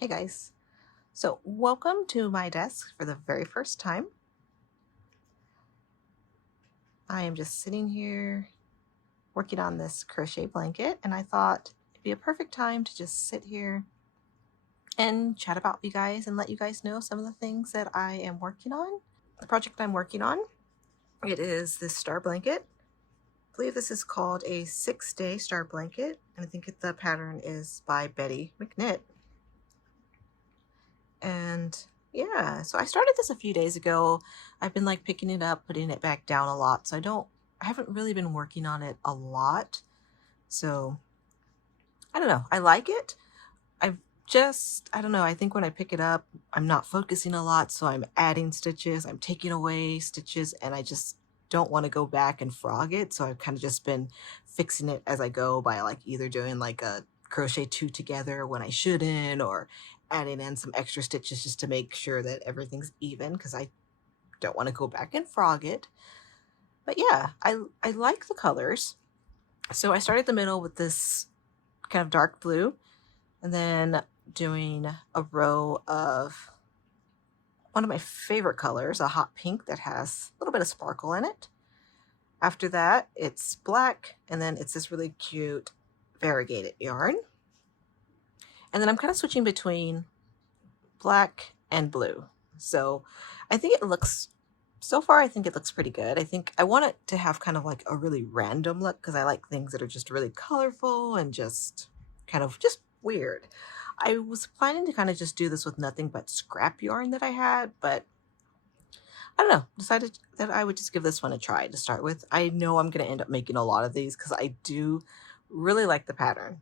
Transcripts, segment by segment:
Hey guys, so welcome to my desk for the very first time. I am just sitting here working on this crochet blanket, and I thought it'd be a perfect time to just sit here and chat about you guys and let you guys know some of the things that I am working on. The project I'm working on, it is this star blanket. I believe this is called a 6-day star blanket, and I think the pattern is by Betty McKnitt. And yeah, so I started this a few days ago. I've been like picking it up, putting it back down a lot. So I haven't really been working on it a lot. So I don't know. I like it. I don't know. I think when I pick it up, I'm not focusing a lot. So I'm adding stitches, I'm taking away stitches, and I just don't want to go back and frog it. So I've kind of just been fixing it as I go by like either doing like a crochet two together when I shouldn't, or adding in some extra stitches just to make sure that everything's even because I don't want to go back and frog it. But yeah, I like the colors. So I started the middle with this kind of dark blue, and then doing a row of one of my favorite colors, a hot pink that has a little bit of sparkle in it. After that, it's black, and then it's this really cute variegated yarn. And then I'm kind of switching between black and blue. So I think it looks, so far I think it looks pretty good. I think I want it to have kind of like a really random look because I like things that are just really colorful and just kind of just weird. I was planning to kind of just do this with nothing but scrap yarn that I had, but I don't know, decided that I would just give this one a try to start with. I know I'm going to end up making a lot of these because I do really like the pattern.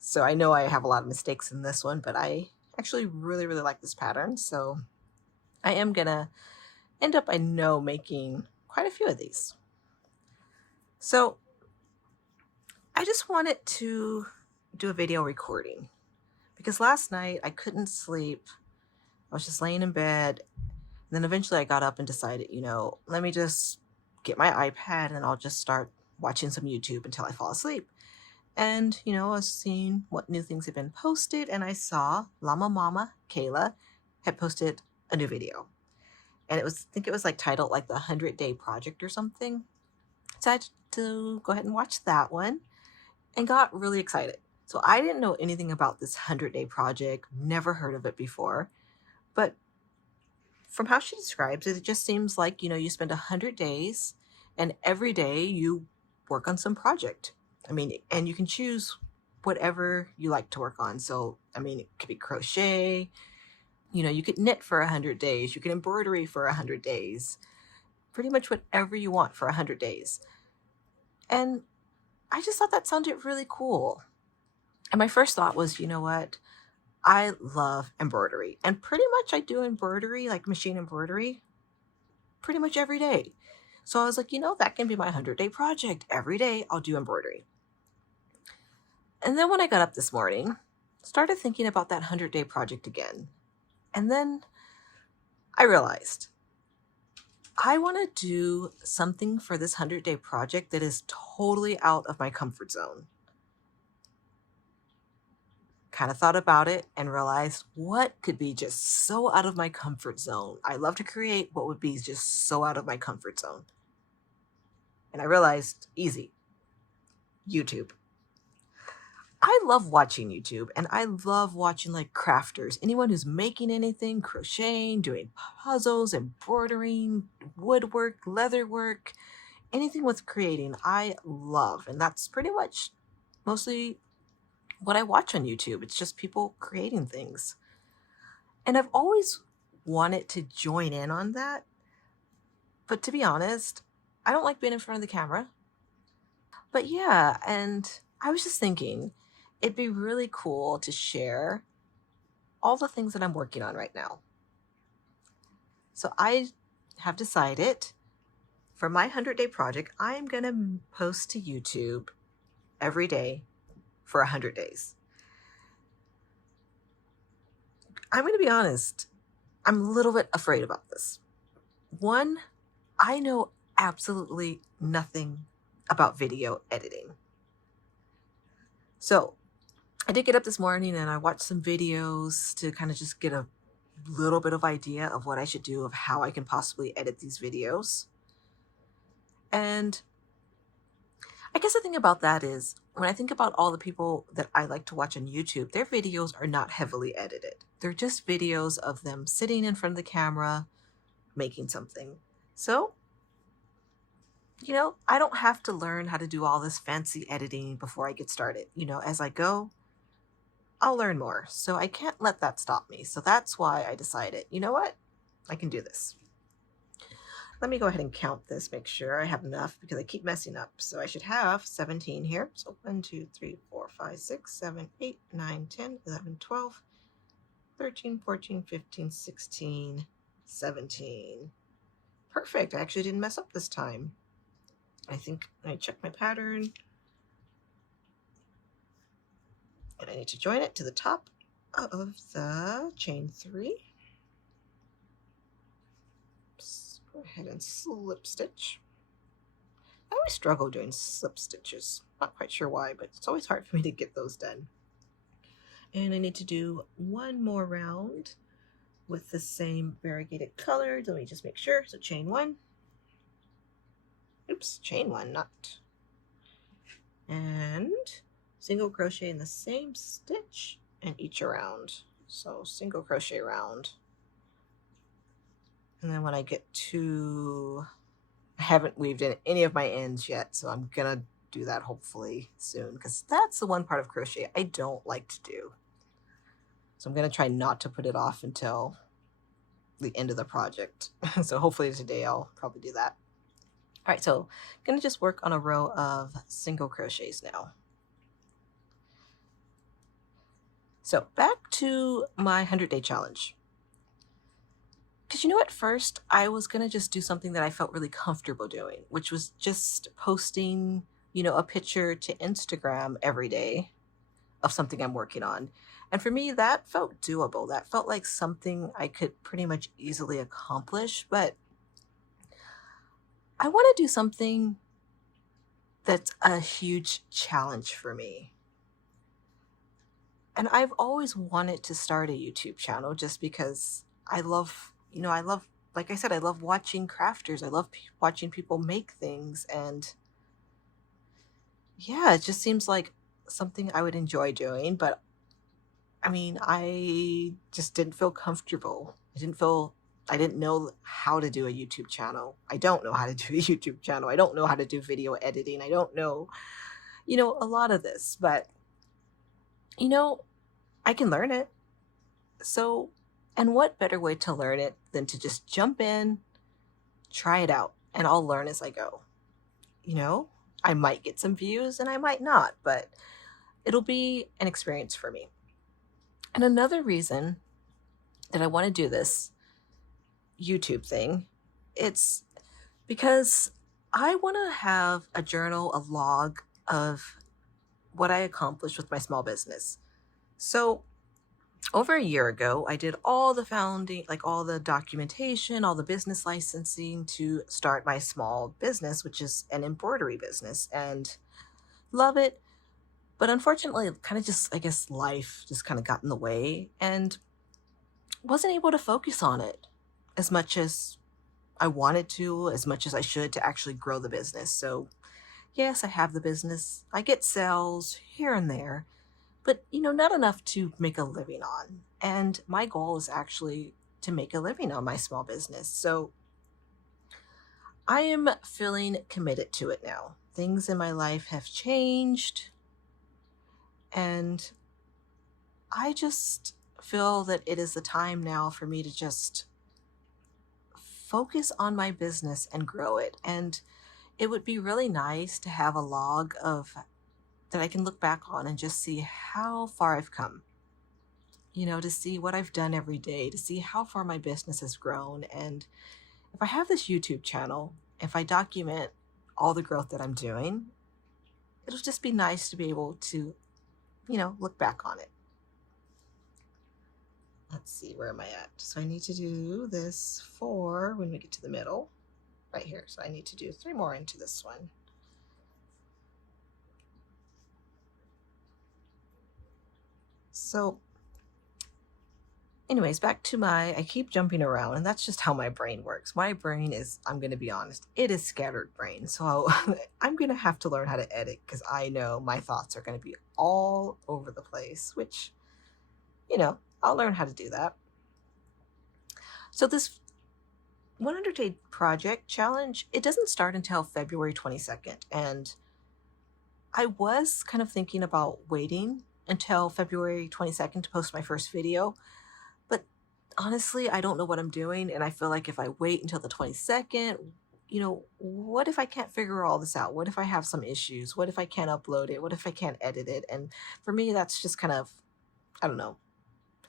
So I know I have a lot of mistakes in this one, but I actually really, really like this pattern. So I am going to end up, I know, making quite a few of these. So I just wanted to do a video recording because last night I couldn't sleep. I was just laying in bed. And then eventually I got up and decided, let me just get my iPad and I'll just start watching some YouTube until I fall asleep. And, I was seeing what new things had been posted, and I saw Llama Mama Kayla had posted a new video. And I think it was like titled like the 100-Day Project or something. So I had to go ahead and watch that one and got really excited. So I didn't know anything about this 100-Day Project, never heard of it before. But from how she describes it, it just seems like, you spend 100 days and every day you work on some project. I mean, and you can choose whatever you like to work on. So, I mean, it could be crochet, you could knit for 100 days, you can embroidery for 100 days, pretty much whatever you want for 100 days. And I just thought that sounded really cool. And my first thought was, you know what? I love embroidery, and pretty much I do embroidery, like machine embroidery, pretty much every day. So I was like, that can be my 100-day project. Every day I'll do embroidery. And then when I got up this morning, started thinking about that 100-day project again. And then I realized I want to do something for this 100-day project that is totally out of my comfort zone. Kind of thought about it and realized what could be just so out of my comfort zone. I love to create what would be just so out of my comfort zone. And I realized, easy, YouTube. I love watching YouTube, and I love watching like crafters, anyone who's making anything, crocheting, doing puzzles, embroidering, woodwork, leatherwork, anything with creating, I love. And that's pretty much mostly what I watch on YouTube. It's just people creating things. And I've always wanted to join in on that. But to be honest, I don't like being in front of the camera. But yeah, and I was just thinking it'd be really cool to share all the things that I'm working on right now. So I have decided for my 100-day project, I'm going to post to YouTube every day for 100 days. I'm going to be honest, I'm a little bit afraid about this. One, I know absolutely nothing about video editing. So I did get up this morning and I watched some videos to kind of just get a little bit of idea of what I should do, of how I can possibly edit these videos. And I guess the thing about that is, when I think about all the people that I like to watch on YouTube, their videos are not heavily edited. They're just videos of them sitting in front of the camera, making something. So, I don't have to learn how to do all this fancy editing before I get started. As I go, I'll learn more. So I can't let that stop me. So that's why I decided, you know what? I can do this. Let me go ahead and count this, make sure I have enough because I keep messing up. So I should have 17 here. So 1, 2, 3, 4, 5, 6, 7, 8, 9, 10, 11, 12, 13, 14, 15, 16, 17. Perfect. I actually didn't mess up this time. I think I checked my pattern. And I need to join it to the top of the chain 3. Oops. Go ahead and slip stitch. I always struggle doing slip stitches. Not quite sure why, but it's always hard for me to get those done. And I need to do one more round with the same variegated color. Let me just make sure. So chain 1. Oops, chain 1, not. And single crochet in the same stitch and each around. So single crochet round. And then when I get to, I haven't weaved in any of my ends yet, so I'm gonna do that hopefully soon, because that's the one part of crochet I don't like to do. So I'm gonna try not to put it off until the end of the project. So hopefully today I'll probably do that. All right, so I'm gonna just work on a row of single crochets now. So back to my 100-day challenge. Because at first I was going to just do something that I felt really comfortable doing, which was just posting, a picture to Instagram every day of something I'm working on. And for me, that felt doable. That felt like something I could pretty much easily accomplish. But I want to do something that's a huge challenge for me. And I've always wanted to start a YouTube channel just because I love, like I said, I love watching crafters. I love watching people make things. And yeah, it just seems like something I would enjoy doing. But I mean, I just didn't feel comfortable. I didn't know how to do a YouTube channel. I don't know how to do a YouTube channel. I don't know how to do video editing. I don't know, a lot of this. But, I can learn it. So, and what better way to learn it than to just jump in, try it out, and I'll learn as I go. I might get some views and I might not, but it'll be an experience for me. And another reason that I want to do this YouTube thing, it's because I want to have a journal, a log of what I accomplished with my small business. So over a year ago, I did all the founding, like all the documentation, all the business licensing to start my small business, which is an embroidery business, and love it. But unfortunately, kind of just, I guess, life just kind of got in the way and wasn't able to focus on it as much as I wanted to, as much as I should, to actually grow the business. So yes, I have the business. I get sales here and there, but not enough to make a living on. And my goal is actually to make a living on my small business. So I am feeling committed to it now. Things in my life have changed, and I just feel that it is the time now for me to just focus on my business and grow it. And it would be really nice to have a log of that I can look back on and just see how far I've come, to see what I've done every day, to see how far my business has grown. And if I have this YouTube channel, if I document all the growth that I'm doing, it'll just be nice to be able to, look back on it. Let's see, where am I at? So I need to do this 4 when we get to the middle, right here. So I need to do 3 more into this one. So anyways, back to I keep jumping around, and that's just how my brain works. My brain is, I'm going to be honest, it is scattered brain. So I'm going to have to learn how to edit because I know my thoughts are going to be all over the place, which, I'll learn how to do that. So this 100-day project challenge, it doesn't start until February 22nd. And I was kind of thinking about waiting until February 22nd to post my first video. But honestly, I don't know what I'm doing. And I feel like if I wait until the 22nd, what if I can't figure all this out? What if I have some issues? What if I can't upload it? What if I can't edit it? And for me, that's just kind of, I don't know,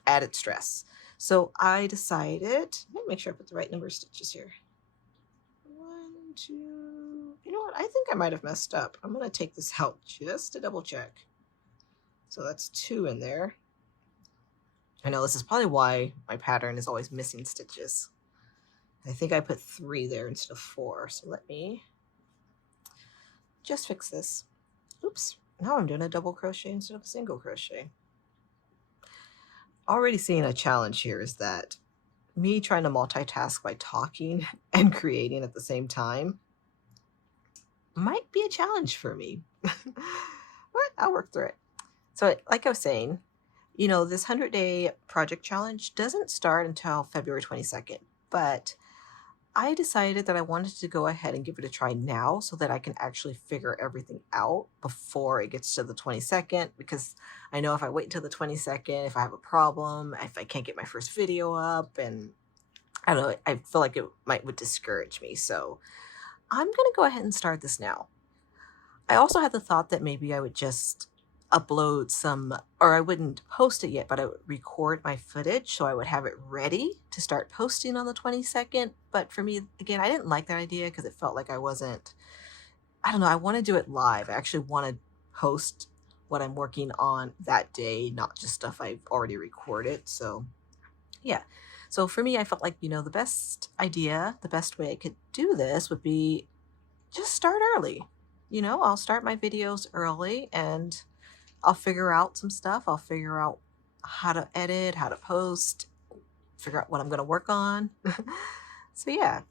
added stress. So I decided, let me make sure I put the right number of stitches here. 1, 2, you know what? I think I might have messed up. I'm going to take this out just to double check. So that's 2 in there. I know this is probably why my pattern is always missing stitches. I think I put 3 there instead of 4. So let me just fix this. Oops, now I'm doing a double crochet instead of a single crochet. Already seeing a challenge here is that me trying to multitask by talking and creating at the same time might be a challenge for me. But I'll work through it. So like I was saying, this 100-day project challenge doesn't start until February 22nd, but I decided that I wanted to go ahead and give it a try now so that I can actually figure everything out before it gets to the 22nd, because I know if I wait until the 22nd, if I have a problem, if I can't get my first video up, and I don't know, I feel like it would discourage me. So I'm going to go ahead and start this now. I also had the thought that maybe I would just upload some, or I wouldn't post it yet, but I would record my footage so I would have it ready to start posting on the 22nd. But for me, again, I didn't like that idea because it felt like I don't know, I want to do it live. I actually want to post what I'm working on that day, not just stuff I've already recorded. So yeah. So for me, I felt like, the best idea, the best way I could do this would be just start early. I'll start my videos early and I'll figure out some stuff. I'll figure out how to edit, how to post, figure out what I'm going to work on. So yeah.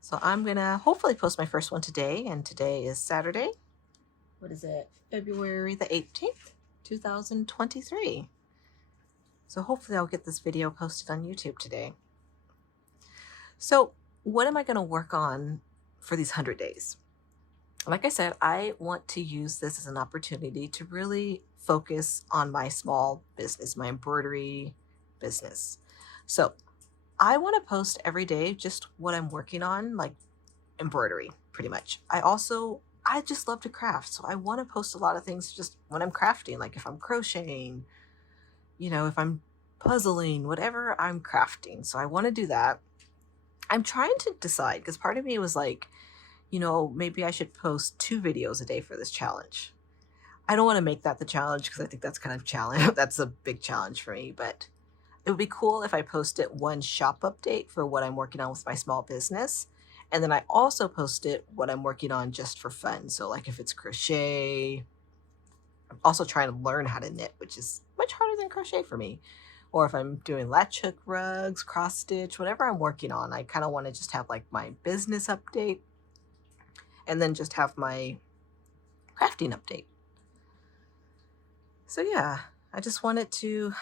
So I'm going to hopefully post my first one today. And today is Saturday. What is it? February the 18th, 2023. So hopefully I'll get this video posted on YouTube today. So what am I going to work on for these 100 days? Like I said, I want to use this as an opportunity to really focus on my small business, my embroidery business. So I want to post every day just what I'm working on, like embroidery, pretty much. I just love to craft. So I want to post a lot of things just when I'm crafting, like if I'm crocheting, if I'm puzzling, whatever I'm crafting. So I want to do that. I'm trying to decide because part of me was like, maybe I should post 2 videos a day for this challenge. I don't want to make that the challenge because I think that's kind of challenge. That's a big challenge for me, but it would be cool if I posted 1 shop update for what I'm working on with my small business. And then I also posted what I'm working on just for fun. So like if it's crochet, I'm also trying to learn how to knit, which is much harder than crochet for me. Or if I'm doing latch hook rugs, cross stitch, whatever I'm working on, I kind of want to just have like my business update and then just have my crafting update. So yeah, I just wanted to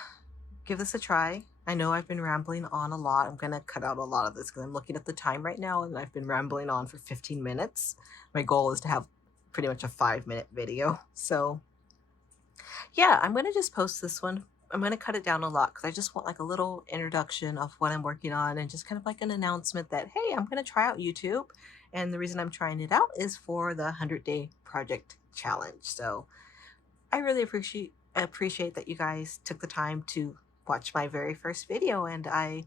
give this a try. I know I've been rambling on a lot. I'm going to cut out a lot of this because I'm looking at the time right now and I've been rambling on for 15 minutes. My goal is to have pretty much a 5-minute video. So yeah, I'm going to just post this one. I'm going to cut it down a lot because I just want like a little introduction of what I'm working on and just kind of like an announcement that, hey, I'm going to try out YouTube. And the reason I'm trying it out is for the 100-day project challenge. So I really appreciate that you guys took the time to watch my very first video. And I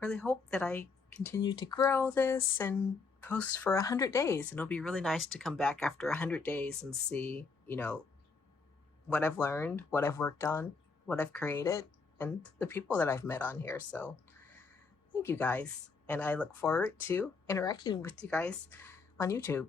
really hope that I continue to grow this and post for 100 days. And it'll be really nice to come back after 100 days and see, what I've learned, what I've worked on, what I've created, and the people that I've met on here. So thank you guys. And I look forward to interacting with you guys on YouTube.